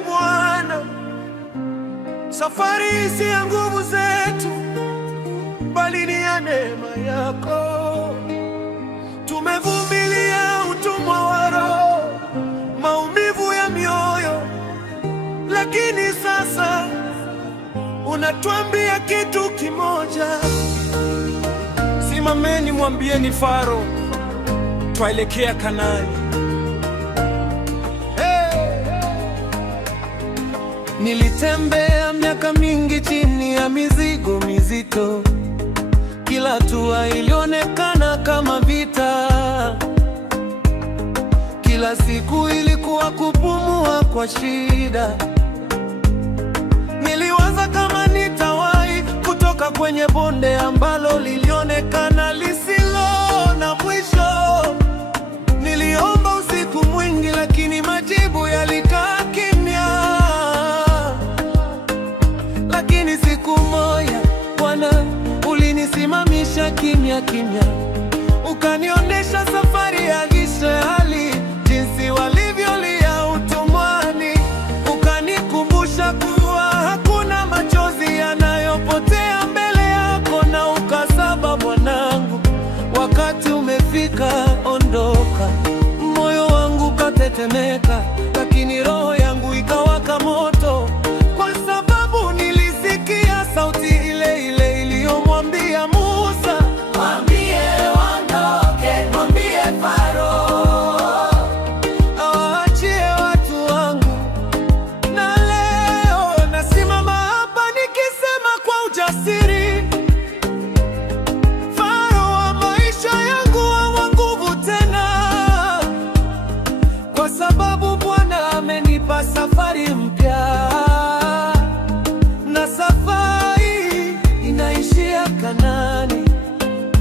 Bwana, safari si ya nguvu zetu, bali ni ya neema yako. Tumevumilia utumwa wa roho, maumivu ya mioyo, lakini sasa unatuambia kitu kimoja. Simameni mwambieni Farao, twaelekea Kanaani. Nilitembea miaka mingi chini ya mizigo mizito, kila hatua ilionekana kama vita, kila siku ilikuwa kupumua kwa shida. Niliwaza kama nitawahi kutoka kwenye bonde ambalo lilionekana lisilo na mwisho. Niliomba usiku mwingi, lakini majibu yalikaa kimya. Lakini siku moja Bwana ulinisimamisha kimya kimya, ukanionyesha safari ya Israeli, jinsi walivyolia utumwani. Ukanikumbusha kuwa hakuna machozi yanayopotea mbele yako, na ukasaba, mwanangu, wakati umefika, ondoka. Moyo wangu katetemeka, lakini roho yangu ikawaka moto, kwa sababu nilisikia sauti ile ile iliyomwambia Musa, mwambie waondoke, mwambie Farao awaachie watu wangu. Na leo nasimama hapa nikisema kwa ujasiri, Farao wa maisha yangu hawa nguvu tena, kwa sababu Bwana amenipa safari mpya, na safari inaishia Kanaani.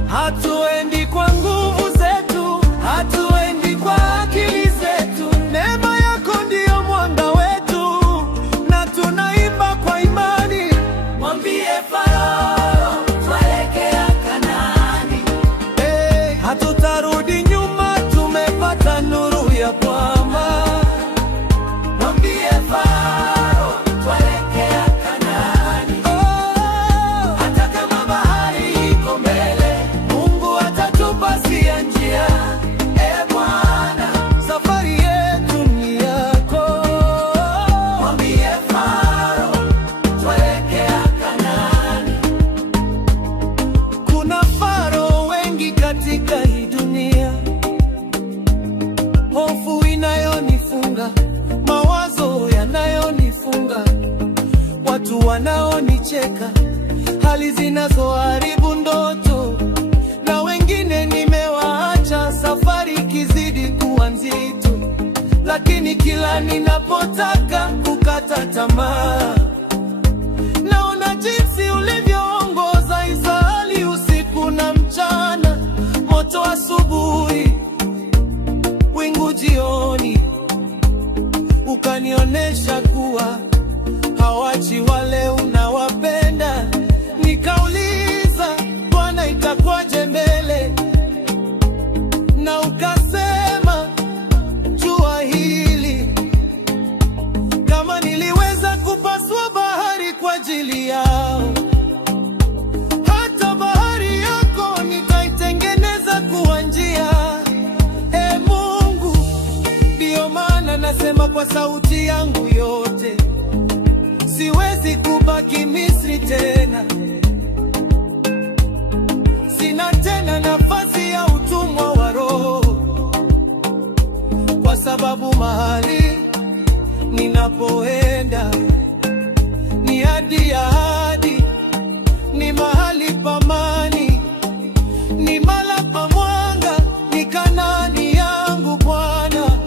Hatuendi kwa nguvu zetu, hatuendi kwa akili zetu, neema yako ndiyo mwanga wetu, na tunaimba kwa imani. Mwambie Farao tuelekea Kanaani. Hatutarudi nyuma, tumepata nuru ya Bwana. Mwambie Farao tuelekea Kanaani. Hata kama bahari iko mbele, Mungu atatupasia njia. Bwana, safari yetu ni yako. Mwambie Farao tuelekea Kanaani. Kuna Farao wengi katika hii dunia, hofu inayonifunga, mawazo yanayonifunga, watu wanaonicheka, hali zinazoharibu ndoto, na wengine nimewaacha safari ikizidi kuwa nzito. Lakini kila ninapotaka kukata tamaa, naona jinsi ulivyoongoza Israeli usiku na mchana, moto asubuhi, wingu jioni. Ukanionesha kuwa hawachi wale unawapenda. Nikauliza, Bwana, itakuwaje mbele? Na ukasema, jua hili, kama niliweza kupasua bahari kwa ajili yao, hata bahari yako nitaitengeneza kuwa njia. Mungu, ndiyo maana nasema kwa sauti yangu yote, siwezi kubaki Misri tena. Sina tena nafasi ya utumwa wa roho, kwa sababu mahali ninapoenda ni hadi ya hadi, ni mahali pa amani, ni mahali pa mwanga, ni Kanaani yangu Bwana.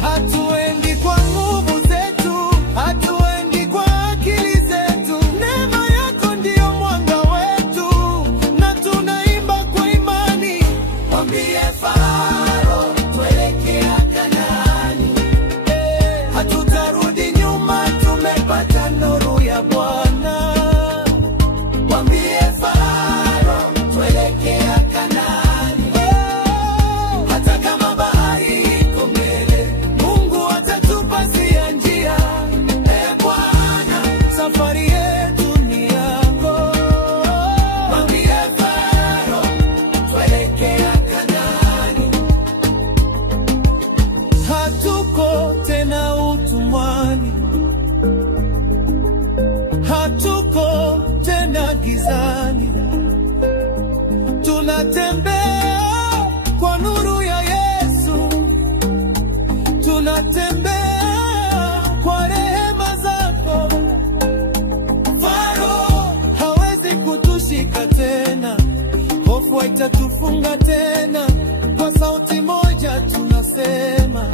Hatuendi kwa nguvu zetu, hatuendi kwa akili zetu, neema yako ndiyo mwanga wetu, na tunaimba kwa imani. Mwambie Farao tuelekea Kanaani. Hatutarudi nyuma, tumepata nuru ya Bwana. gizani. Tunatembea kwa nuru ya Yesu, tunatembea kwa rehema zako. Faro hawezi kutushika tena, hofu haitatufunga tena. Kwa sauti moja tunasema